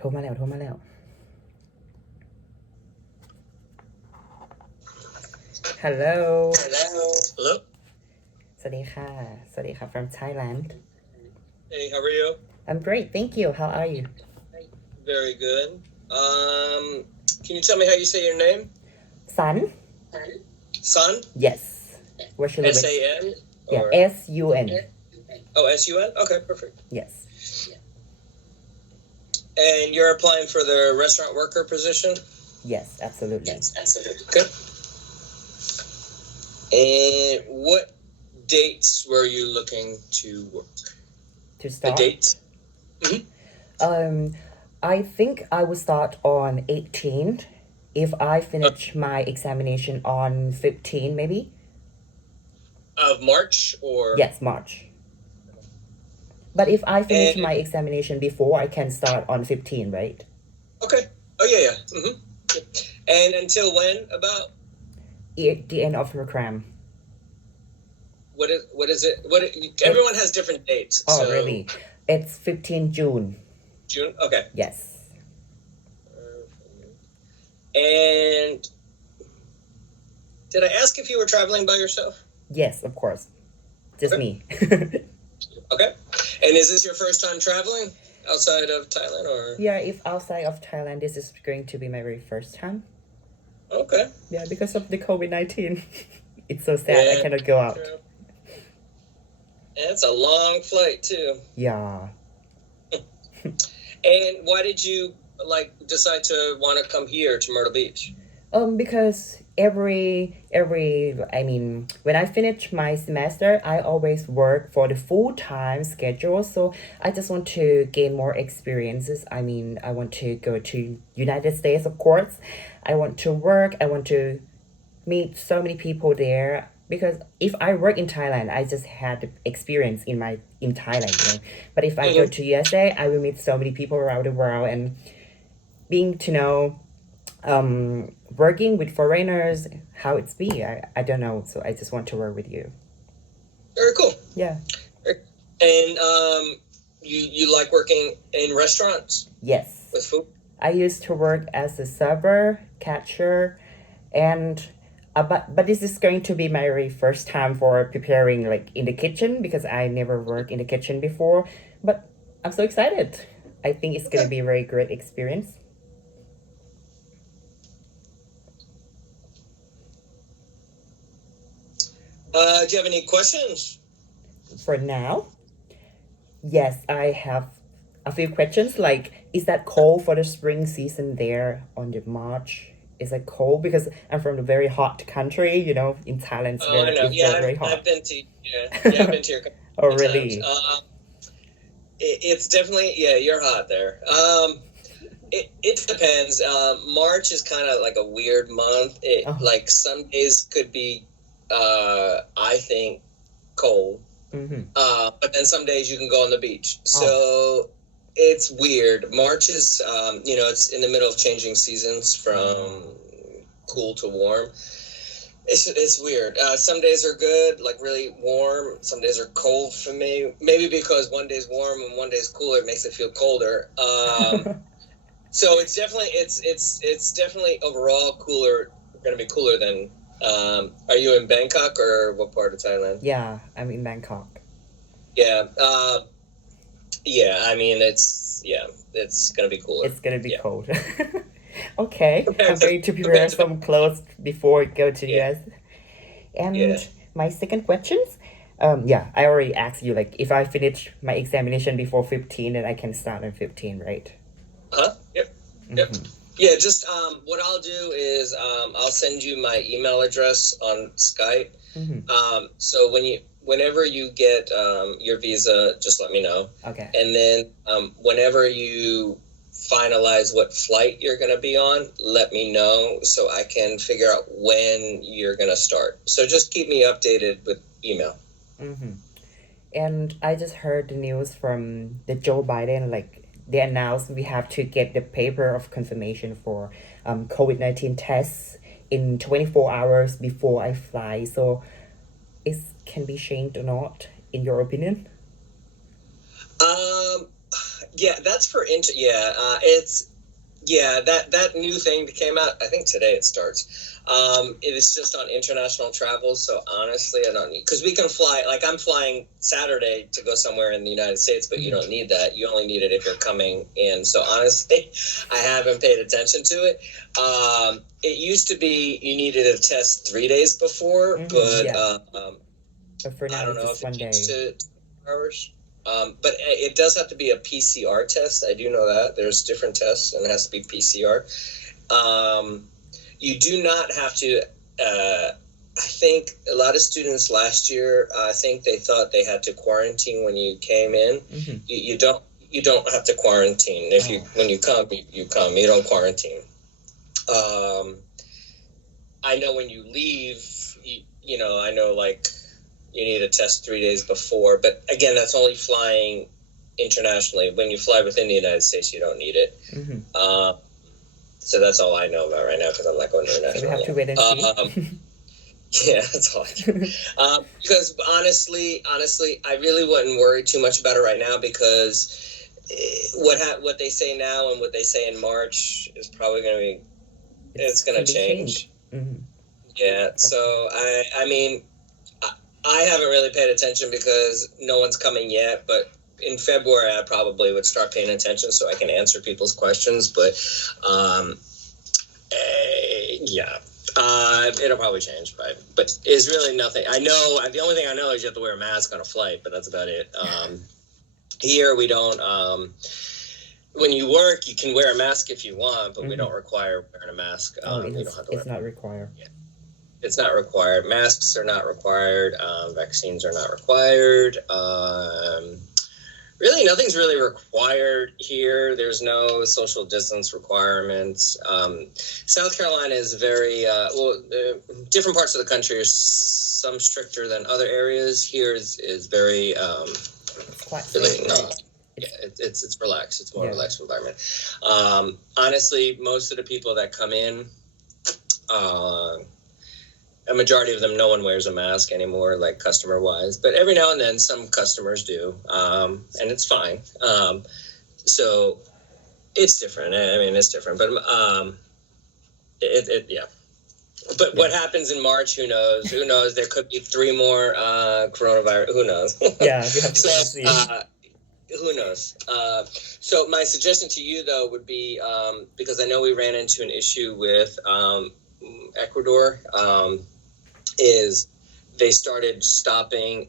โทรมาแล้ว Hello Hello. สวัสดีค่ะ from Thailand Hey, how are you? I'm great thank you how are you Very good. Can you tell me how you say your name? Sun Sun? yes what's your S-A-N? yeah Or... S-U-N Oh, S-U-N? Okay, perfect. yes And you're applying for the restaurant worker position? yes absolutely Good. And what dates were you looking to work? to The start dates? I think I will start on 18th if I finish my examination on 15 maybe Of March or... yes March but if I finish my examination before I can start on 15 right Okay. Oh, yeah. Mm-hmm. And until when about? the end of the cram What is it? Everyone has different dates. oh so... really it's 15 June June? Okay. yes And did I ask if you were traveling by yourself? yes of course just me Okay. And is this your first time traveling outside of Thailand or? yeah if outside of Thailand this is going to be my very first time Okay. yeah because of the COVID-19 it's so sad I cannot go out true. And it's a long flight too. yeah And why did you decide to want to come here to Myrtle Beach? Because I mean when I finish my semester I always work for the full-time schedule so I just want to gain more experiences I mean I want to go to United States of course I want to work I want to meet so many people there because if I work in Thailand I just had the experience in Thailand but if I go to USA I will meet so many people around the world and being to know working with foreigners how it's be I don't know so I just want to work with you Very cool. yeah And you like working in restaurants yes with food? I used to work as a server cashier and but this is going to be my very first time for preparing in the kitchen because I never worked in the kitchen before but I'm so excited I think it's going to be a very great experience Do you have any questions? For now yes I have a few questions is that cold for the spring season there on the March is it cold because I'm from a very hot country in Thailand it's very hot I've been to I've been to your country oh really it's definitely you're hot there it depends March is kind of like a weird month some days could be I think cold but then some days you can go on the beach so it's weird March is it's in the middle of changing seasons from cool to warm it's weird some days are good really warm some days are cold for me maybe because one day's warm and one day's cooler it makes it feel colder so it's definitely overall cooler going to be cooler than are you in Bangkok or what part of Thailand? Yeah, I'm in Bangkok. Yeah. I mean, it's going to be cooler. It's going to be cold. Okay. I'm going to prepare some clothes before I go to US. And my second questions, I already asked you, if I finish my examination before 15, then I can start on 15, right? Yep. Yeah, just what I'll do is I'll send you my email address on Skype. So whenever you get your visa, just let me know. Okay. And then whenever you finalize what flight you're going to be on, let me know so I can figure out when you're going to start. So just keep me updated with email. And I just heard the news from the Joe Biden, they announced we have to get the paper of confirmation for COVID-19 tests in 24 hours before I fly. So it can be changed or not, in your opinion? Yeah, that's for that new thing that came out. I think today it starts. It is just on international travel. So honestly, I don't need, because we can fly. Like I'm flying Saturday to go somewhere in the United States, but you don't need that. You only need it if you're coming in. So honestly, I haven't paid attention to it. It used to be you needed a test 3 days before, but for now I don't know it's if just it 1 day. changed to hours. But it does have to be a PCR test. I do know that. There's different tests, and it has to be PCR. You do not have to. I think a lot of students last year, I think they thought they had to quarantine when you came in. You don't. You don't have to quarantine. When you come, you come. You don't quarantine. I know when you leave, I know like you need a test 3 days before, but again, that's only flying internationally. When you fly within the United States, you don't need it. So that's all I know about right now because I'm not going international. So we have to wait and see. Yeah, that's all I do. Because honestly, I really wouldn't worry too much about it right now because what they say now and what they say in March is probably going to be, it's going to change. Yeah, so I mean, I haven't really paid attention because no one's coming yet, but in February I probably would start paying attention so I can answer people's questions. But it'll probably change, but it's really nothing. I know the only thing I know is you have to wear a mask on a flight, but that's about it. Here we don't. When you work, you can wear a mask if you want, but we don't require wearing a mask. You don't have to wear. It's not required. Yeah. It's not required. Masks are not required. Vaccines are not required. Really, nothing's really required here. There's no social distance requirements. South Carolina is very, different parts of the country are some stricter than other areas. Here is very, it's quite really not. Yeah, it's relaxed. It's more relaxed environment. Honestly, most of the people that come in, a majority of them, no one wears a mask anymore, like customer-wise. But every now and then, some customers do, and it's fine. So it's different. I mean, it's different. But But what happens in March? Who knows? Who knows? There could be 3 more coronavirus. Who knows? Yeah, we have to see. Who knows? So my suggestion to you, though, would be because I know we ran into an issue with Ecuador. Is they started stopping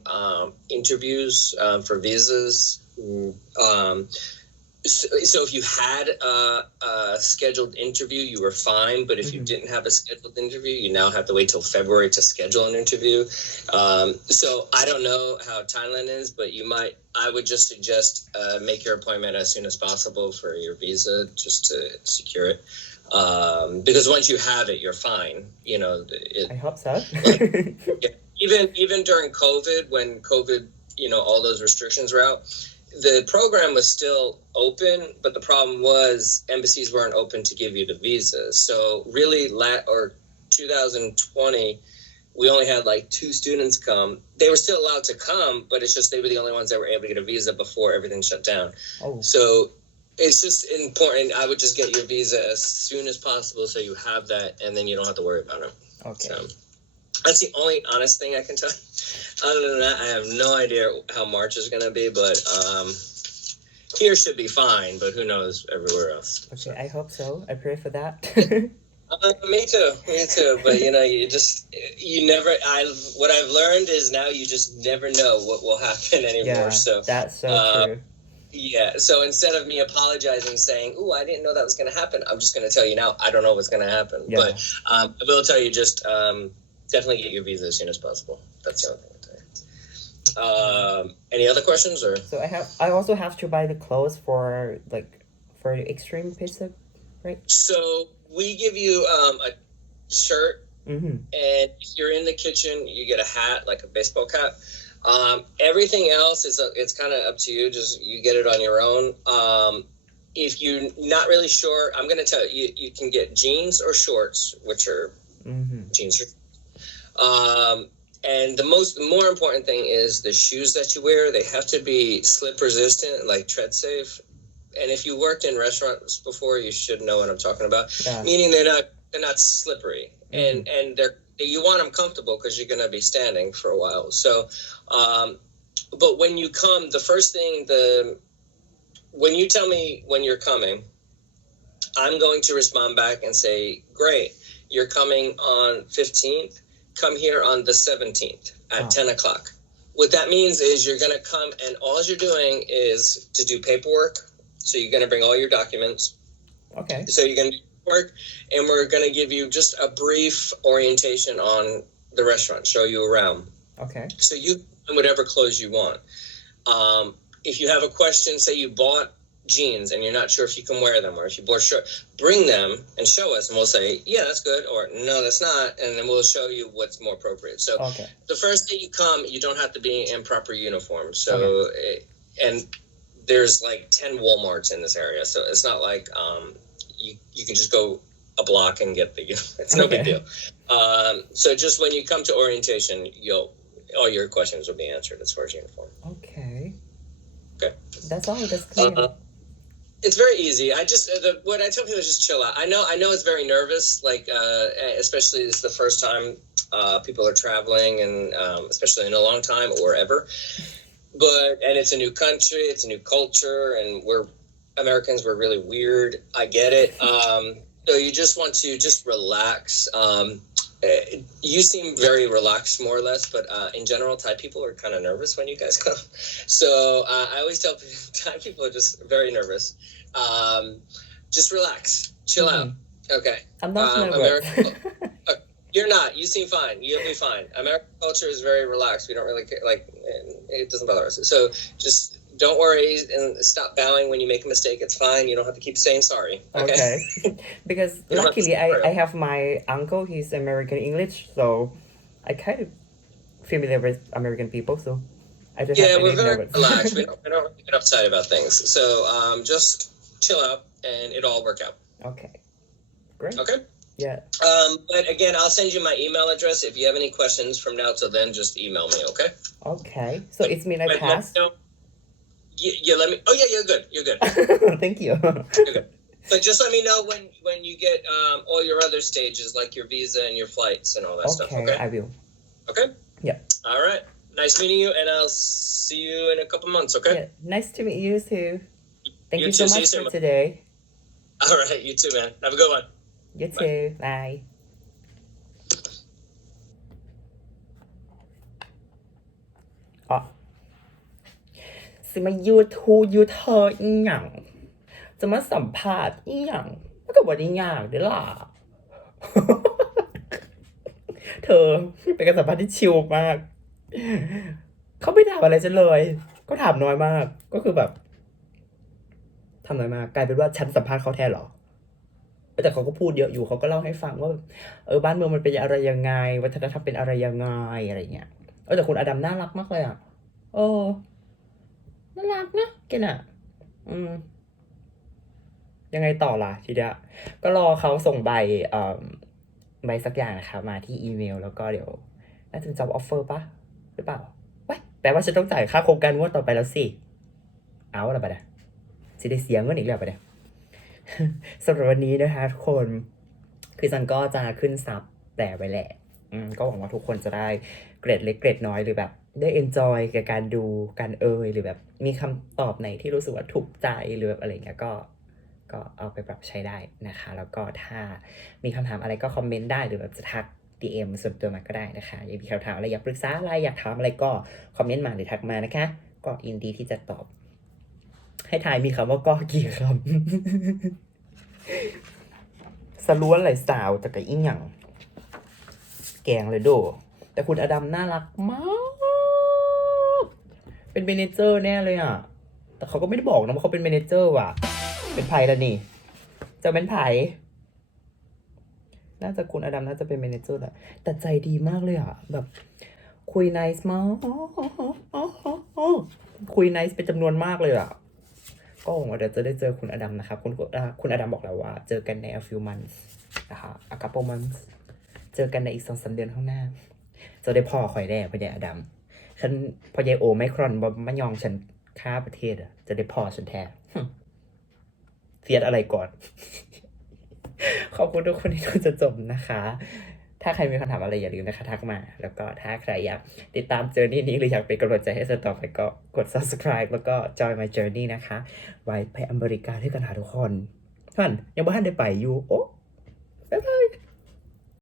interviews for visas. So if you had a scheduled interview, you were fine. But if you didn't have a scheduled interview, you now have to wait till February to schedule an interview. So I don't know how Thailand is, but I would just suggest make your appointment as soon as possible for your visa just to secure it. Because once you have it, you're fine. I hope so. Even during COVID, when COVID, all those restrictions were out, the program was still open, but the problem was embassies weren't open to give you the visa. So really, 2020, we only had like 2 students come. They were still allowed to come, but it's just they were the only ones that were able to get a visa before everything shut down. So it's just important. I would just get your visa as soon as possible so you have that, and then you don't have to worry about it. Okay. So that's the only honest thing I can tell you. Other than that, I have no idea how March is going to be, but here should be fine, but who knows everywhere else. Okay, so. I hope so. I pray for that. Me too. But you never. What I've learned is now you just never know what will happen anymore. So that's so true. Yeah. So instead of me apologizing, saying, "Ooh, I didn't know that was going to happen," I'm just going to tell you now. I don't know what's going to happen. Yeah. But I will tell you, just definitely get your visa as soon as possible. That's the only thing I'll tell you. Any other questions or? So I also have to buy the clothes for extreme pizza, right? So we give you a shirt, and if you're in the kitchen, you get a hat, like a baseball cap. Everything else it's kind of up to you. Just you get it on your own. If you're not really sure, I'm going to tell you, you can get jeans or shorts, which are jeans. And the more important thing is the shoes that you wear. They have to be slip resistant, like tread safe. and if you worked in restaurants before, you should know what I'm talking about. Yeah. Meaning they're not slippery, and you want them comfortable because you're going to be standing for a while. So, but when you come, the first thing when you tell me when you're coming, I'm going to respond back and say, great, you're coming on 15th. Come here on the 17th at 10 o'clock. What that means is you're going to come and all you're doing is to do paperwork. So you're going to bring all your documents. Okay. So you're going to do work, and we're going to give you just a brief orientation on the restaurant, show you around. Okay. So you can whatever clothes you want. If you have a question, say you bought jeans and you're not sure if you can wear them, or if you bought a shirt, bring them and show us, and we'll say, yeah, that's good, or no, that's not, and then we'll show you what's more appropriate. So the first day you come, you don't have to be in proper uniform. So and there's like 10 Walmarts in this area, so it's not like you can just go a block and get the it's no big deal. So just when you come to orientation, all your questions will be answered as far as uniform. Okay. That's all. That's clear. It's very easy. What I tell people is just chill out. I know it's very nervous, like especially this is the first time people are traveling, and especially in a long time or ever. And it's a new country, it's a new culture, and we're Americans. We're really weird. I get it. So you just want to just relax. You seem very relaxed, more or less, but in general, Thai people are kind of nervous when you guys come. So I always tell people, Thai people are just very nervous. Just relax, chill out. Okay. I'm not nervous. You're not. You seem fine. You'll be fine. American culture is very relaxed. We don't really care. Like, it doesn't bother us. So just don't worry and stop bowing when you make a mistake. It's fine. You don't have to keep saying sorry. Okay. Because luckily I have my uncle. He's American English, so I kind of familiar with American people. So I just we're very relaxed. We don't really get upset about things. So just chill out and it'll all work out. Okay. Great. Okay. Yeah. But again, I'll send you my email address. If you have any questions from now till then, just email me, okay? Okay. So it's mean I passed? Let me. Oh yeah, you're good. You're good. Thank you. You're good. So just let me know when you get all your other stages, like your visa and your flights and all that stuff. Okay. I will. Okay. Yeah. All right. Nice meeting you, and I'll see you in a couple months. Okay. Yeah. Nice to meet you too. Thank you so much for today. All right. You too, man. Have a good one. You too. Bye. สิมายูทูยูเธออีหยังจะมาสัมภาษณ์อีหยังมันก็บ่ได้ยากเด้อล่ะ เธอเป็นการสัมภาษณ์ที่ชิลมากเขาไม่ถามอะไรฉันเลยก็ถามน้อยมากก็คือแบบทำน้อยมากกลายเป็นว่าฉันสัมภาษณ์เขาแทนเหรอแต่เขาก็พูดเยอะอยู่เขาก็เล่าให้ฟังว่าบ้านเมืองมันเป็นอะไรยังไงวัฒนธรรมเป็นอะไรยังไงอะไรเงี้ยแต่คุณอดัมน่ารักมากเลยอ่ะน่ารักนะแกน่ะยังไงต่อล่ะทีเดียวก็รอเขาส่งใบสักอย่างนะคะมาที่อีเมลแล้วก็เดี๋ยวน่าจะ job offer ปะหรือเปล่าว้ยแปลว่าฉันต้องจ่ายค่าโครงการงวดต่อไปแล้วสิเอาละปะเนี่ยสิได้เสียเงินอีกแล้วปะเนี่ย สำหรับวันนี้นะคะทุกคนคือซันก็จะขึ้นซับแต่ไว้แหละก็หวังว่าทุกคนจะได้เกรดเล็กเกรดน้อยหรือแบบได้ enjoy กับการดูการหรือแบบมีคำตอบไหนที่รู้สึกว่าถูกใจหรือแบบอะไรเงี้ยก็เอาไปปรับใช้ได้นะคะแล้วก็ถ้ามีคำถามอะไรก็คอมเมนต์ได้หรือแบบจะทัก DM ส่วนตัวมาก็ได้นะคะอยากมีคำถามอะไรอยากปรึกษาอะไรอยากถามอะไรก็คอมเมนต์มาหรือทักมานะคะก็ยินดีที่จะตอบให้ทายมีคำว่าก็กี่คำสล้วนไหลสาวแต่กับอีหยังแกงเลยโดแต่คุณอดัมน่ารักมากเป็นเมเนเจอร์แน่เลยอ่ะแต่เขาก็ไม่ได้บอกนะว่าเขาเป็นเมเนเจอร์ว่ะเป็นไผ่แล้วนี่จะเป็นไผ่น่าจะคุณอดัมน่าจะเป็นเมเนเจอร์แหละแต่ใจดีมากเลยอ่ะแบบคุยไนส์มากคุยไนส์เป็นจำนวนมากเลยอ่ะก็หวังว่าเดี๋ยวจะได้เจอคุณอดัมนะครับคุณอดัมบอกแล้วว่าเจอกันใน a few months นะคะ a couple months เจอกันในอีก 2-3 เดือนข้างหน้าจะได้พ่อคอยแน่พ่อใหญ่อดัมฉันพ่อใหญ่โอไมครอนบอมายองฉันฆ่าประเทศอ่ะจะได้พ่อฉันแท้ เสียดอะไรก่อน ขอบคุณทุกคนที่ดูจนจบนะคะ ถ้าใครมีคำถามอะไรอย่าลืมนะคะทักมา แล้วก็ถ้าใครอยากติดตาม journey นี้หรืออยากเป็นกำลังใจให้เซนต่อไปก็กด subscribe แล้วก็ join my journey นะคะ ไว้ไปอเมริกาด้วยกันหาทุกคนท่านยังไม่ทันได้ไปอยู่โอ้บ๊ายบาย